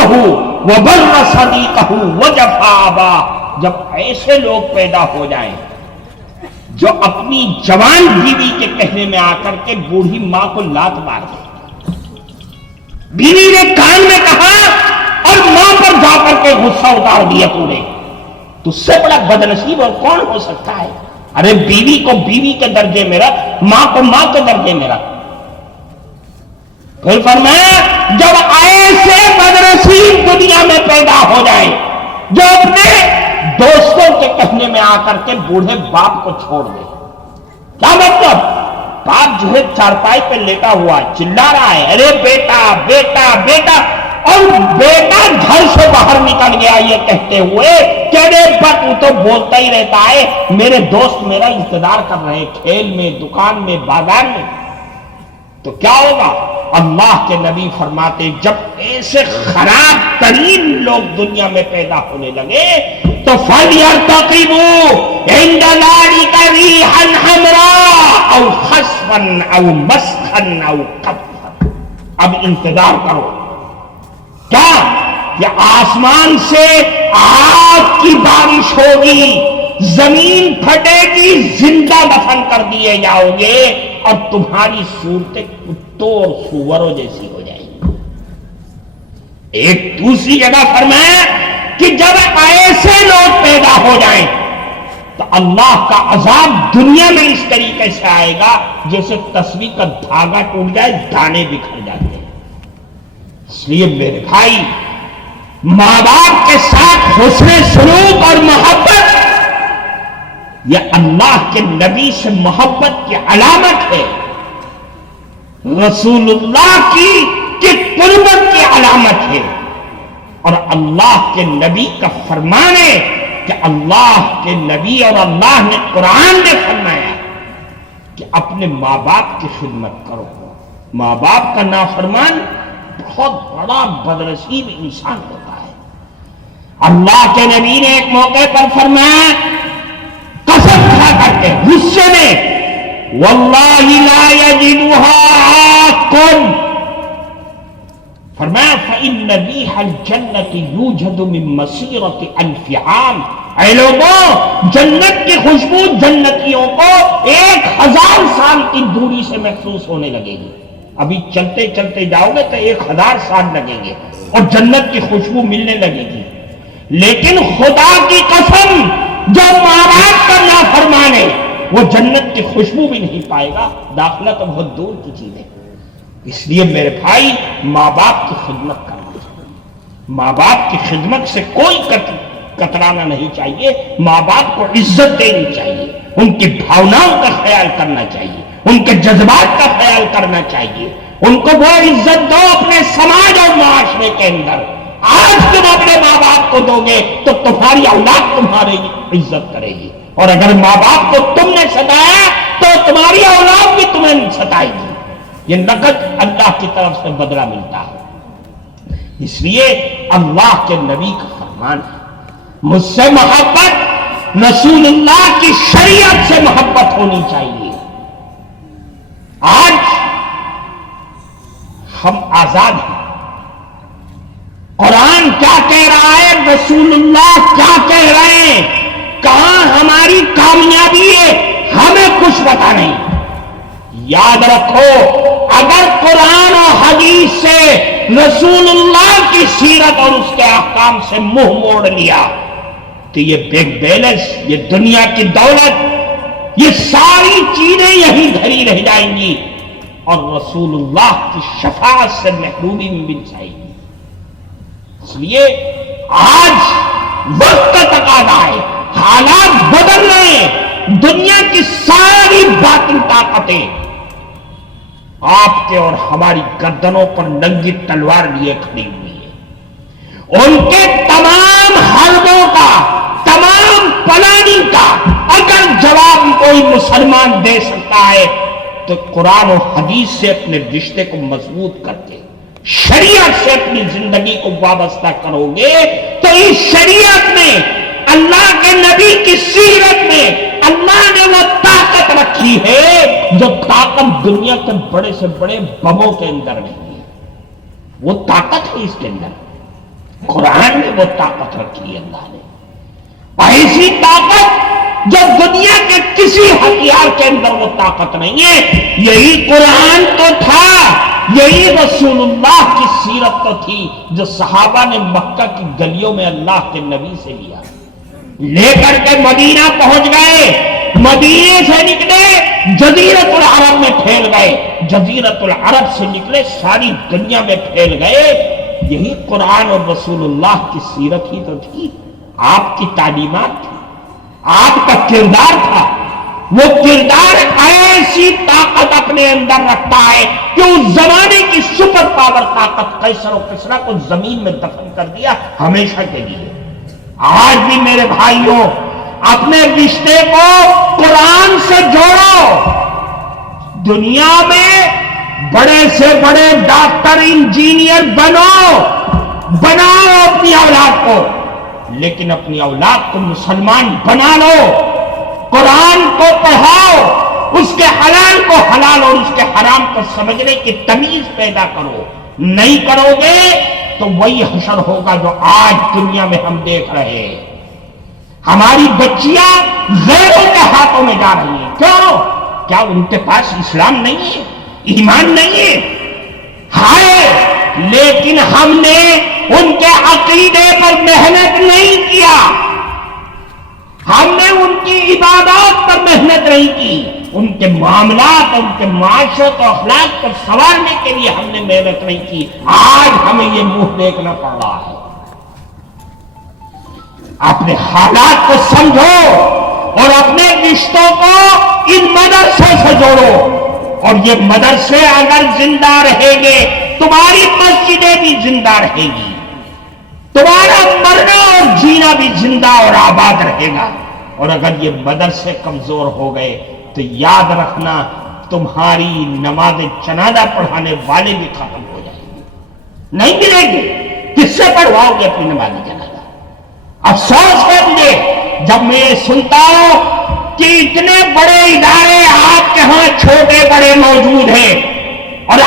امہ وبر صدیقہ وجفا ابا. جب ایسے لوگ پیدا ہو جائیں جو اپنی جوان بیوی کے کہنے میں آ کر کے بوڑھی ماں کو لات مار دے. بیوی نے کان میں کہا اور ماں پر جا کر کے غصہ اتار دیا پورے. تو اس سے بڑا بدنصیب اور کون ہو سکتا ہے؟ ارے بیوی کو بیوی کے درجے میں رکھ، ماں کو ماں کے درجے میں رکھ. پھر فرمایا جب ایسے بدنصیب دنیا میں پیدا ہو جائیں جو اپنے دوستوں کے کہنے میں آ کر کے بوڑھے باپ کو چھوڑ دے. کیا مطلب؟ باپ جو ہے چارپائی پہ لیٹا ہوا چلا رہا ہے، ارے بیٹا بیٹا بیٹا، اور بیٹا گھر سے باہر نکل گیا یہ کہتے ہوئے کہ ارے تو تو بولتا ہی رہتا ہے، میرے دوست میرا انتظار کر رہے کھیل میں، دکان میں، بازار میں. تو کیا ہوگا؟ اللہ کے نبی فرماتے جب ایسے خراب ترین لوگ دنیا میں پیدا ہونے لگے تو فَلْيَرْتَقِبُوا عِنْدَ ذَلِكَ رِيحًا حَمْرَاءَ أَوْ خَصْفًا أَوْ مَسْخًا أَوْ قَبْضًا. اب انتظار کرو. کیا؟ کہ آسمان سے آگ کی بارش ہوگی، زمین پھٹے گی، زندہ دفن کر دیے جاؤ گے اور تمہاری صورتیں کتوں اور سوروں جیسی ہو جائیں گی. ایک دوسری جگہ فرمایا کہ جب ایسے لوگ پیدا ہو جائیں تو اللہ کا عذاب دنیا میں اس طریقے سے آئے گا جیسے تسبیح کا دھاگا ٹوٹ جائے، دانے بکھر جاتے ہیں. اس لیے میرے بھائی، ماں باپ کے ساتھ حسن سلوک اور محبت یہ اللہ کے نبی سے محبت کی علامت ہے، رسول اللہ کی قربت کی علامت ہے. اور اللہ کے نبی کا فرمان ہے کہ اللہ کے نبی اور اللہ نے قرآن میں فرمایا کہ اپنے ماں باپ کی خدمت کرو. ماں باپ کا نافرمان بہت بڑا بدنصیب انسان ہوتا ہے. اللہ کے نبی نے ایک موقع پر فرمایا قسم کھا کر کے غصے میں، واللہ لا یجدها عاق، فرمایا فإن ريح الجنة يوجد من مسيرة ألف عام. اے لوگوں، جنت کی خوشبو جنتیوں کو 1000 سال کی دوری سے محسوس ہونے لگے گی. ابھی چلتے چلتے جاؤ گے تو 1000 سال لگیں گے اور جنت کی خوشبو ملنے لگے گی. لیکن خدا کی قسم جو ماں باپ کا نافرمان ہے وہ جنت کی خوشبو بھی نہیں پائے گا، داخلہ تو بہت دور کی چیز ہے. اس لیے میرے بھائی، ماں باپ کی خدمت کرنا چاہیے. ماں باپ کی خدمت سے کوئی کترانا نہیں چاہیے. ماں باپ کو عزت دینی چاہیے، ان کی بھاوناؤں کا خیال کرنا چاہیے، ان کے جذبات کا خیال کرنا چاہیے. ان کو وہ عزت دو اپنے سماج اور معاشرے کے اندر. آج تم اپنے ماں باپ کو دو گے تو تمہاری اولاد تمہاری عزت کرے گی، اور اگر ماں باپ کو تم نے ستایا تو تمہاری اولاد بھی تمہیں ستائے گی. یہ نقد اللہ کی طرف سے بدلہ ملتا ہے. اس لیے اللہ کے نبی کا فرمان ہے مجھ سے محبت، رسول اللہ کی شریعت سے محبت ہونی چاہیے. آج ہم آزاد ہیں. قرآن کیا کہہ رہا ہے، رسول اللہ کیا کہہ رہے ہیں، کہاں ہماری کامیابی ہے، ہمیں کچھ پتا نہیں. یاد رکھو، اگر قرآن و حدیث سے، رسول اللہ کی سیرت اور اس کے احکام سے منہ موڑ لیا تو یہ بینک بیلنس، یہ دنیا کی دولت، یہ ساری چیزیں یہیں دھری رہ جائیں گی اور رسول اللہ کی شفاعت سے محرومی میں مل جائے گی. اس لیے آج وقت کا تقاضا ہے، حالات بدل رہے ہیں. دنیا کی ساری باطل طاقتیں آپ کے اور ہماری گردنوں پر ننگی تلوار لیے کھڑی ہوئی ہے. ان کے تمام حربوں کا، تمام پلاننگ کا اگر جواب کوئی مسلمان دے سکتا ہے تو قرآن و حدیث سے اپنے رشتے کو مضبوط کرتے، شریعت سے اپنی زندگی کو وابستہ کرو گے تو اس شریعت میں، اللہ کے نبی کی سیرت میں اللہ نے وہ طاقت رکھی ہے جو طاقت دنیا کے بڑے سے بڑے بموں کے اندر نہیں ہے. وہ طاقت ہے اس کے اندر. قرآن میں وہ طاقت رکھی ہے اللہ نے، ایسی طاقت جو دنیا کے کسی ہتھیار کے اندر وہ طاقت نہیں ہے۔ یہی قرآن تو تھا، یہی رسول اللہ کی سیرت تو تھی جو صحابہ نے مکہ کی گلیوں میں اللہ کے نبی سے لیا، لے کر کے مدینہ پہنچ گئے، مدینے سے نکلے جزیرت العرب میں پھیل گئے، جزیرت العرب سے نکلے ساری دنیا میں پھیل گئے۔ یہی قرآن اور رسول اللہ کی سیرت ہی تو تھی، آپ کی تعلیمات تھی، آپ کا کردار تھا۔ وہ کردار ایسی طاقت اپنے اندر رکھتا ہے کہ اس زمانے کی سپر پاور طاقت قیصر و کسریٰ کو زمین میں دفن کر دیا ہمیشہ کے لیے۔ آج بھی میرے بھائیوں اپنے رشتے کو قرآن سے جوڑو۔ دنیا میں بڑے سے بڑے ڈاکٹر انجینئر بناؤ اپنی اولاد کو، لیکن اپنی اولاد کو مسلمان بنا لو، قرآن کو پڑھاؤ، اس کے حلال کو حلال اور اس کے حرام کو سمجھنے کی تمیز پیدا کرو۔ نہیں کرو گے تو وہی حشر ہوگا جو آج دنیا میں ہم دیکھ رہے ہیں۔ ہماری بچیاں غیروں کے ہاتھوں میں جا رہی ہیں، کیوں؟ کیا ان کے پاس اسلام نہیں ہے، ایمان نہیں ہے؟ ہے، لیکن ہم نے ان کے عقیدے پر محنت نہیں کیا، ہم نے ان کی عبادات پر محنت نہیں کی، ان کے معاملات، ان کے معاشرت اور اخلاق پر سنوارنے کے لیے ہم نے محنت نہیں کی۔ آج ہمیں یہ منہ دیکھنا پڑ رہا ہے۔ اپنے حالات کو سمجھو اور اپنے رشتوں کو ان مدرسوں سے جوڑو، اور یہ مدرسے اگر زندہ رہیں گے تمہاری مسجدیں بھی زندہ رہیں گی، تمہارا مرنا اور جینا بھی زندہ اور آباد رہے گا۔ اور اگر یہ مدرسے کمزور ہو گئے تو یاد رکھنا تمہاری نماز جنازہ پڑھانے والے بھی ختم ہو جائیں گے، نہیں ملیں گے۔ کس سے پڑھواؤ گے اپنی نماز جنازہ؟ افسوس ہے مجھے جب میں یہ سنتا ہوں کہ اتنے بڑے ادارے آپ کے ہاں چھوٹے بڑے موجود ہیں، اور